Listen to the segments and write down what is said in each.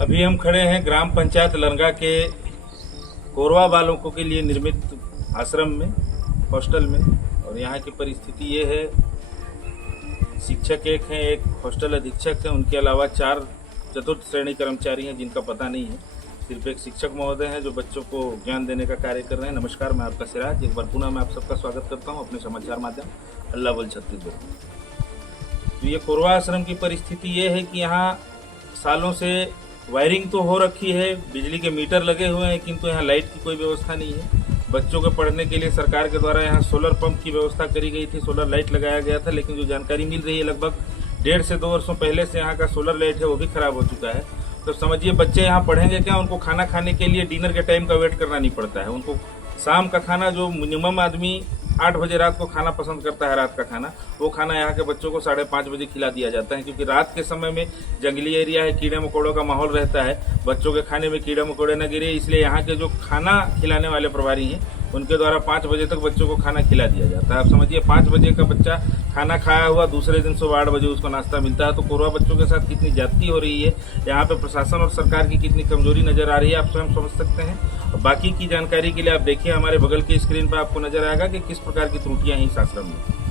अभी हम खड़े हैं ग्राम पंचायत लरंगा के कोरवा बालकों के लिए निर्मित आश्रम में, हॉस्टल में। और यहाँ की परिस्थिति ये है, शिक्षक एक हैं, एक हॉस्टल अधीक्षक हैं, उनके अलावा 4 चतुर्थ श्रेणी कर्मचारी हैं जिनका पता नहीं है। सिर्फ एक शिक्षक महोदय हैं जो बच्चों को ज्ञान देने का कार्य कर रहे हैं। नमस्कार, मैं आपका सिराज एक बार पुनः मैं आप सबका स्वागत करता हूँ अपने समाचार माध्यम अल्लाह बोल छत्तीसगढ़। तो ये कोरवा आश्रम की परिस्थिति ये है कि यहाँ सालों से वायरिंग तो हो रखी है, बिजली के मीटर लगे हुए हैं, किंतु यहाँ लाइट की कोई व्यवस्था नहीं है। बच्चों के पढ़ने के लिए सरकार के द्वारा यहाँ सोलर पंप की व्यवस्था करी गई थी, सोलर लाइट लगाया गया था, लेकिन जो जानकारी मिल रही है लगभग 1.5 से 2 वर्षों पहले से यहाँ का सोलर लाइट है वो भी खराब हो चुका है। तो समझिए बच्चे यहाँ पढ़ेंगे क्या? उनको खाना खाने के लिए डिनर के टाइम का वेट करना नहीं पड़ता है। उनको शाम का खाना, जो मिनिमम आदमी 8 बजे रात को खाना पसंद करता है, रात का खाना, वो खाना यहाँ के बच्चों को 5:30 बजे खिला दिया जाता है। क्योंकि रात के समय में जंगली एरिया है, कीड़े मकोड़ों का माहौल रहता है, बच्चों के खाने में कीड़े मकोड़े न गिरे, इसलिए यहाँ के जो खाना खिलाने वाले प्रभारी हैं उनके द्वारा 5 बजे तक बच्चों को खाना खिला दिया जाता है। आप समझिए 5 बजे का बच्चा खाना खाया हुआ, दूसरे दिन सुबह 8 बजे उसको नाश्ता मिलता है। तो कोरवा बच्चों के साथ कितनी ज्यादती हो रही है, यहाँ पे प्रशासन और सरकार की कितनी कमजोरी नजर आ रही है, आप स्वयं समझ सकते हैं। बाकी की जानकारी के लिए आप देखिए हमारे बगल की स्क्रीन पर आपको नजर आएगा कि किस प्रकार की त्रुटियां हैं इस आश्रम में।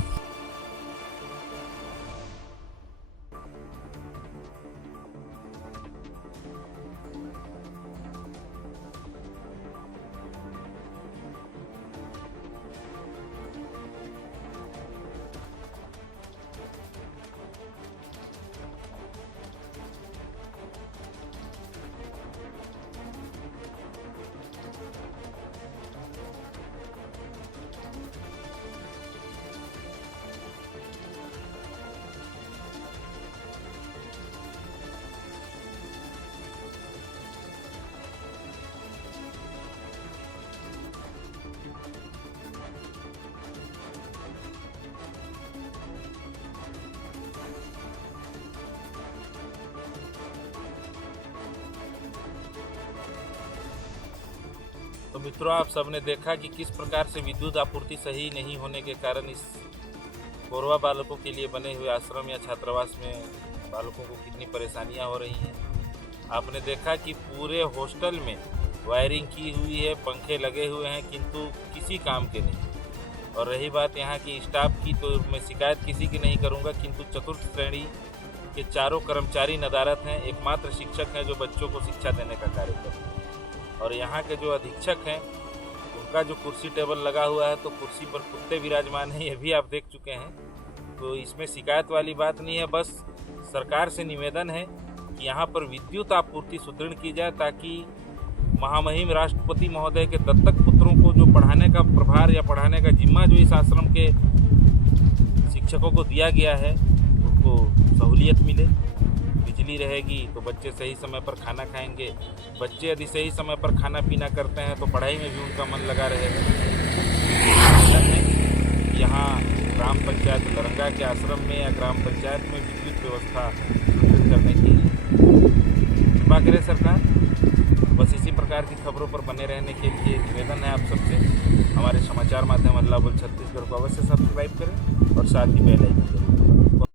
तो मित्रों, आप सबने देखा कि किस प्रकार से विद्युत आपूर्ति सही नहीं होने के कारण इस कोरवा बालकों के लिए बने हुए आश्रम या छात्रावास में बालकों को कितनी परेशानियां हो रही हैं। आपने देखा कि पूरे हॉस्टल में वायरिंग की हुई है, पंखे लगे हुए हैं, किंतु किसी काम के नहीं। और रही बात यहाँ की स्टाफ की, तो मैं शिकायत किसी की नहीं करूँगा, किंतु चतुर्थ श्रेणी के 4 कर्मचारी नदारत हैं। एकमात्र शिक्षक हैं जो बच्चों को शिक्षा देने का कार्य करते हैं। और यहाँ के जो अधीक्षक हैं उनका जो कुर्सी टेबल लगा हुआ है, तो कुर्सी पर कुत्ते विराजमान हैं, ये भी आप देख चुके हैं। तो इसमें शिकायत वाली बात नहीं है, बस सरकार से निवेदन है कि यहाँ पर विद्युत आपूर्ति सुदृढ़ की जाए, ताकि महामहिम राष्ट्रपति महोदय के दत्तक पुत्रों को जो पढ़ाने का प्रभार या पढ़ाने का जिम्मा जो इस आश्रम के शिक्षकों को दिया गया है उनको सहूलियत मिले। बिजली रहेगी तो बच्चे सही समय पर खाना खाएंगे। बच्चे यदि सही समय पर खाना पीना करते हैं तो पढ़ाई में भी उनका मन लगा रहेगा। यहाँ ग्राम पंचायत लरंगा के आश्रम में या ग्राम पंचायत में विद्युत व्यवस्था करने की कृपा करे सरकार। बस इसी प्रकार की खबरों पर बने रहने के लिए निवेदन है आप सबसे। हमारे समाचार माध्यम अल्लाह बोल छत्तीसगढ़ को अवश्य सब्सक्राइब करें और साथ ही बेल आइकन जरूर